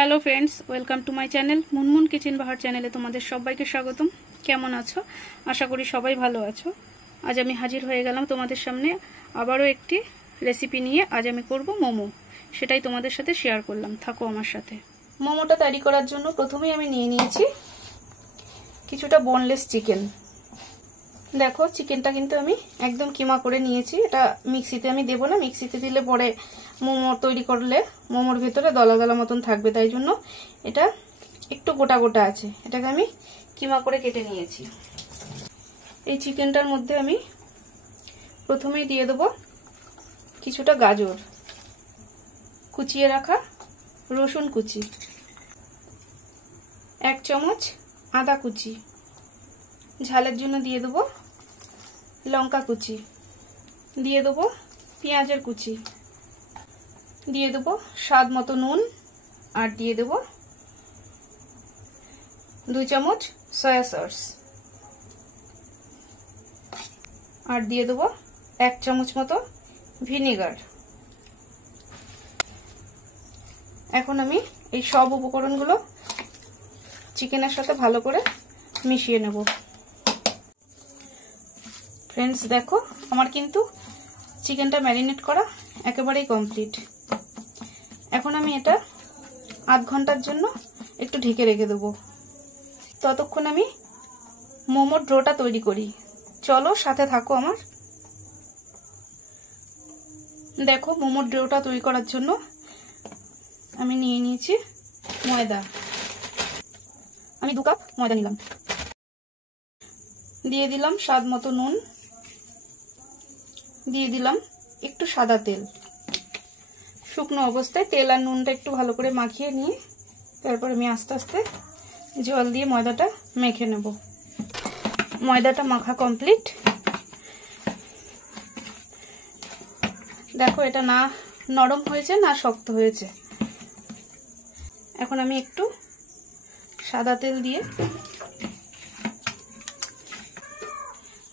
Hello friends, welcome to my channel Munmun kitchen Bahar চ্যানেলে তোমাদের সবাইকে স্বাগতম। কেমন আছো? আশা করি সবাই ভালো আছো। আজ আমি হাজির হয়ে গেলাম তোমাদের সামনে আবারও একটি রেসিপি নিয়ে। আজ আমি করব মোমো, সেটাই তোমাদের সাথে শেয়ার করলাম। থাকো আমার সাথে। মোমোটা তৈরি করার জন্য প্রথমেই আমি নিয়ে নিয়েছি কিছুটা বোনলেস চিকেন। দেখো চিকেনটা কিন্তু আমি একদম কিমা করে নিয়েছি। এটা মিক্সিতে আমি দেবো না, মিক্সিতে দিলে পরে মোমো তৈরি করলে মোমোর ভেতরে দলা দলা মতন থাকবে, তাই জন্য এটা একটু গোটা গোটা আছে। এটাকে আমি কিমা করে কেটে নিয়েছি। এই চিকেনটার মধ্যে আমি প্রথমেই দিয়ে দেবো কিছুটা গাজর, কুচিয়ে রাখা রসুন কুচি, 1 চামচ আদা কুচি, ঝালের জন্য দিয়ে দেবো লঙ্কা কুচি, দিয়ে দেবো পেঁয়াজের কুচি, দিয়ে দেবো স্বাদ মতো নুন, আর দিয়ে দেবো 2 চামচ সয়া সস, আর দিয়ে দেবো 1 চামচ মতো ভিনেগার। এখন আমি এই সব উপকরণগুলো চিকেনের সাথে ভালো করে মিশিয়ে নেব। ফ্রেন্ডস দেখো, আমার কিন্তু চিকেনটা ম্যারিনেট করা একেবারেই কমপ্লিট। এখন আমি এটা আধ ঘন্টার জন্য একটু ঢেকে রেখে দেবো। ততক্ষণ আমি মোমোর ডোটা তৈরি করি। চলো সাথে থাকো আমার। দেখো মোমোর ডোটা তৈরি করার জন্য আমি নিয়ে নিয়েছি ময়দা। আমি 2 কাপ ময়দা নিলাম। দিয়ে দিলাম স্বাদ মতো নুন, দিয়ে দিলাম একটু সাদা তেল। শুকনো অবস্থায় তেল আর নুনটা একটু ভালো করে মাখিয়ে নিয়ে তারপর আমি আস্তে আস্তে জল দিয়ে ময়দাটা মেখে নেব। ময়দাটা মাখা কমপ্লিট। দেখো এটা না নরম হয়েছে না শক্ত হয়েছে। এখন আমি একটু সাদা তেল দিয়ে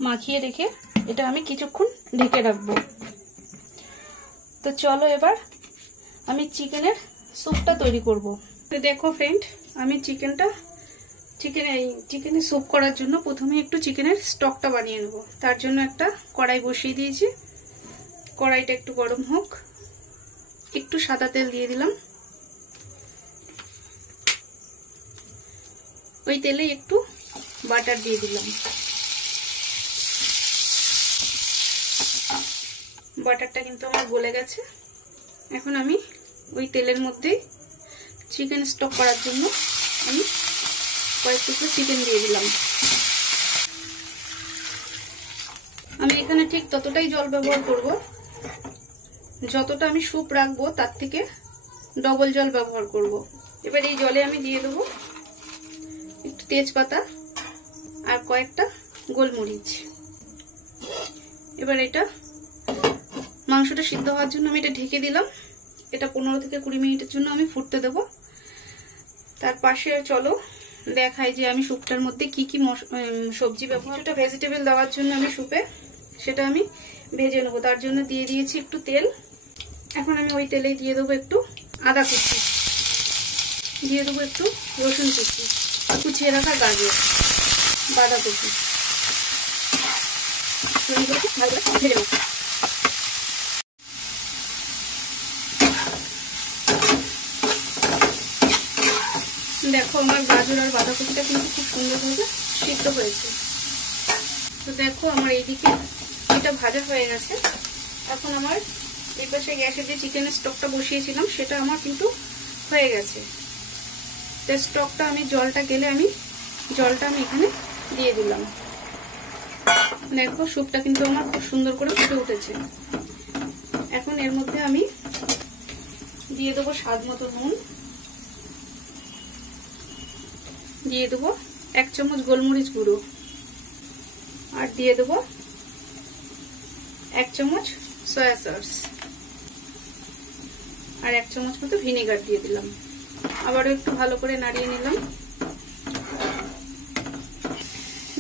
মাখিয়ে রেখে এটা আমি কিছুক্ষণ ঢেকে রাখবো। তো চলো এবার আমি চিকেনের স্যুপটা তৈরি করব। তো দেখো ফ্রেন্ড, আমি চিকেনের স্যুপ করার জন্য প্রথমে একটু চিকেনের স্টকটা বানিয়ে নেব। তার জন্য একটা কড়াই বসিয়ে দিয়েছি। কড়াইটা একটু গরম হোক। একটু সাদা তেল দিয়ে দিলাম। ওই তেলে একটু বাটার দিয়ে দিলাম। বাটারটা কিন্তু আমার গলে গেছে। এখন আমি ওই তেলের মধ্যে চিকেন স্টক করার জন্য আমি কয়েক টুকরো চিকেন দিয়ে দিলাম। আমি এখানে ঠিক ততটাই জল ব্যবহার করব যতটা আমি স্যুপ রাখবো, তার থেকে ডবল জল ব্যবহার করব। এবার এই জলে আমি দিয়ে দেবো একটু তেজপাতা আর কয়েকটা গোলমরিচ। এবার এটা মাংসটা সিদ্ধ হওয়ার জন্য আমি এটা ঢেকে দিলাম। এটা 15 থেকে 20 মিনিটের জন্য আমি ফুটতে দেব। তার পাশে চলো দেখাই যে আমি স্যুপটার মধ্যে কি কি সবজি ব্যবহার। কিছুটা ভেজিটেবল দেওয়ার জন্য আমি স্যুপে সেটা আমি ভেজে নেবো। তার জন্য দিয়ে দিয়েছি একটু তেল। এখন আমি ওই তেলেই দিয়ে দেবো একটু আদা কুচি, দিয়ে দেবো একটু রসুন কুচি, কুচিয়ে রাখা গাজর, বাঁধাকপি। ভেজে নেবো। দেখো আমার গাজর আর বাঁধাকপিটা কিন্তু খুব সুন্দরভাবে সিদ্ধ হয়েছে। তো দেখো আমার এইদিকে এটা ভাজা হয়ে গেছে। এখন আমার এই পাশে গ্যাসে যে চিকেনের স্টকটা বসিয়েছিলাম সেটা আমার কিন্তু হয়ে গেছে। তো স্টকটা আমি জলটা গেলে আমি এখানে দিয়ে দিলাম। দেখো স্যুপটা কিন্তু আমার খুব সুন্দর করে ফুটে উঠেছে। এখন এর মধ্যে আমি দিয়ে দেবো স্বাদ মতো নুন, দিয়ে দেবো 1 চামচ গোলমরিচ গুঁড়ো, আর দিয়ে দেবো 1 চামচ সয়া সস, আর 1 চামচ মতো ভিনেগার দিয়ে দিলাম। আবারও একটু ভালো করে নাড়িয়ে নিলাম।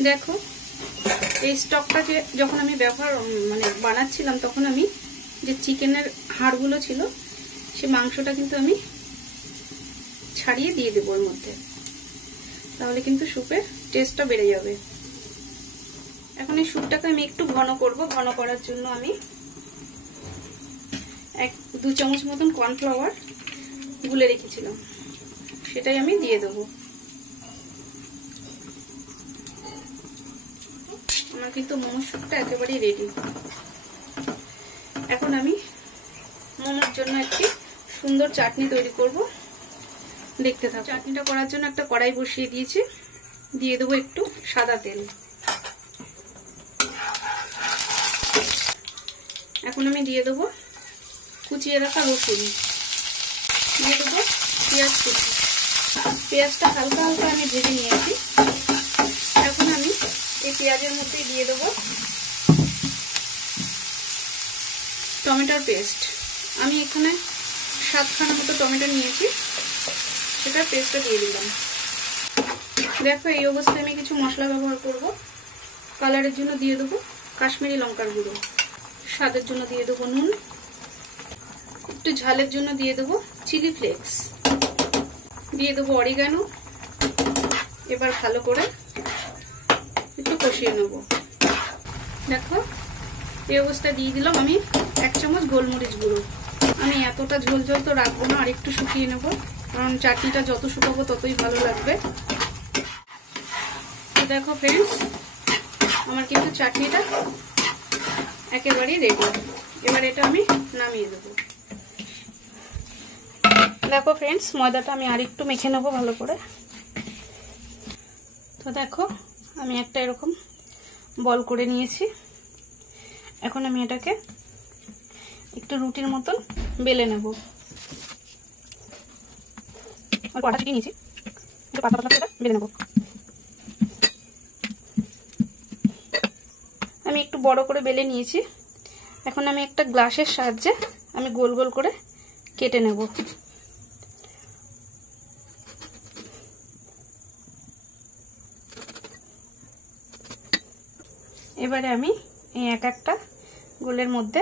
দেখো এই স্টকটা যখন আমি বানাচ্ছিলাম তখন আমি যে চিকেনের হাড়গুলো ছিল সে মাংসটা কিন্তু আমি ছাড়িয়ে দিয়ে দেবো ওর মধ্যে, তাহলে কিন্তু স্যুপের টেস্টটা বেড়ে যাবে। এখন এই স্যুপটাকে আমি একটু ঘন করব। ঘন করার জন্য আমি 1-2 চামচ মতন কর্নফ্লাওয়ার গুলে রেখেছিলাম, সেটাই আমি দিয়ে দেবো। আমার কিন্তু মোমোর স্যুপটা একেবারেই রেডি। এখন আমি মোমোর জন্য একটি সুন্দর চাটনি তৈরি করব, দেখতে থাকো। চাটনিটা করার জন্য একটা কড়াই বসিয়ে দিয়েছি, দিয়ে দেবো একটু সাদা তেল। এখন আমি দিয়ে দেবো কুচিয়ে রাখা রসুন, দিয়ে দেবো পেঁয়াজ কুচি। পেঁয়াজটা হালকা হালকা আমি ভেজে নিয়েছি। এখন আমি এই পেঁয়াজের মধ্যে দিয়ে দেবো টমেটোর পেস্ট। আমি এখানে 7খানা মতো টমেটো নিয়েছি, সেটার পেস্টটা দিয়ে দিলাম। দেখো এই অবস্থায় আমি কিছু মশলা ব্যবহার করব। কালারের জন্য দিয়ে দেবো কাশ্মীরি লঙ্কার গুঁড়ো, স্বাদের জন্য দিয়ে দেবো নুন, একটু ঝালের জন্য দিয়ে দেবো চিলি ফ্লেক্স, দিয়ে দেবো অরিগানো। এবার ভালো করে একটু কষিয়ে নেব। দেখো এই অবস্থায় দিয়ে দিলাম আমি 1 চামচ গোলমরিচ গুঁড়ো। আমি এতটা ঝোল ঝোল তো রাখবো না, আর একটু শুকিয়ে নেব, কারণ চাটনিটা যত শুকাবো ততই ভালো লাগবে। তো দেখো ফ্রেন্ডস, আমার কিন্তু চাটনিটা একেবারেই রেডি। এবার এটা আমি নামিয়ে দেবো। দেখো ফ্রেন্ডস, ময়দাটা আমি আর একটু মেখে নেবো ভালো করে। তো দেখো আমি একটা এরকম বল করে নিয়েছি। এখন আমি এটাকে একটু রুটির মতন বেলে নেব। আটা চিনি নিয়েছি, একটু পাতলা পাতলা করে বেলে নেব। আমি একটু বড় করে বেলে নিয়েছি। এখন আমি একটা গ্লাসের সাহায্যে আমি গোল গোল করে কেটে নেব। এবারে আমি এই একটা গোলের মধ্যে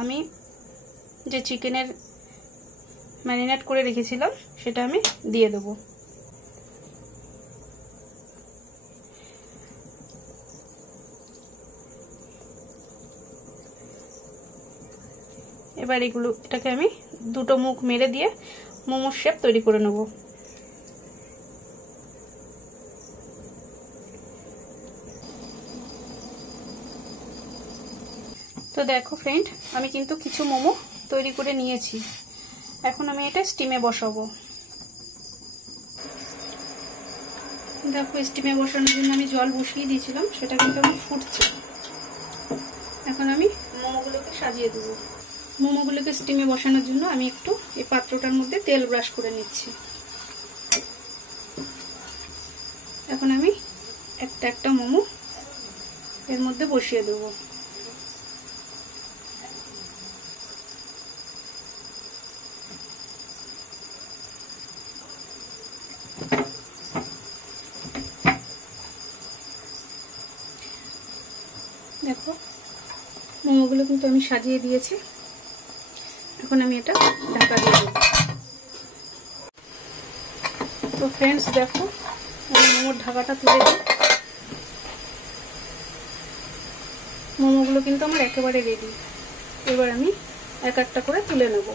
আমি যে চিকেনের ম্যারিনেট করে রেখেছিলাম সেটা আমি দিয়ে দেবো। এবার এটাকে আমি দুটো মুখ মেরে দিয়ে মোমোর শেপ তৈরি করে নেব। তো দেখো ফ্রেন্ড, আমি কিন্তু কিছু মোমো তৈরি করে নিয়েছি। এখন আমি এটা স্টিমে বসাবো। দেখো স্টিমে বসানোর জন্য আমি জল বসিয়ে দিয়েছিলাম, সেটা কিন্তু আমি ফুটছে। এখন আমি মোমোগুলোকে সাজিয়ে দেবো। মোমোগুলোকে স্টিমে বসানোর জন্য আমি একটু এই পাত্রটার মধ্যে তেল ব্রাশ করে নিচ্ছি। এখন আমি একটা মোমো এর মধ্যে বসিয়ে দেবো। দেখো মোমোগুলো কিন্তু আমি সাজিয়ে দিয়েছি। এখন আমি এটা ঢাকা দিয়ে দেবো। তো ফ্রেন্ডস দেখো, আমি মোমোর ঢাকাটা তুলে দিই। মোমোগুলো কিন্তু আমার একেবারে রেডি। এবার আমি একটা করে তুলে নেব।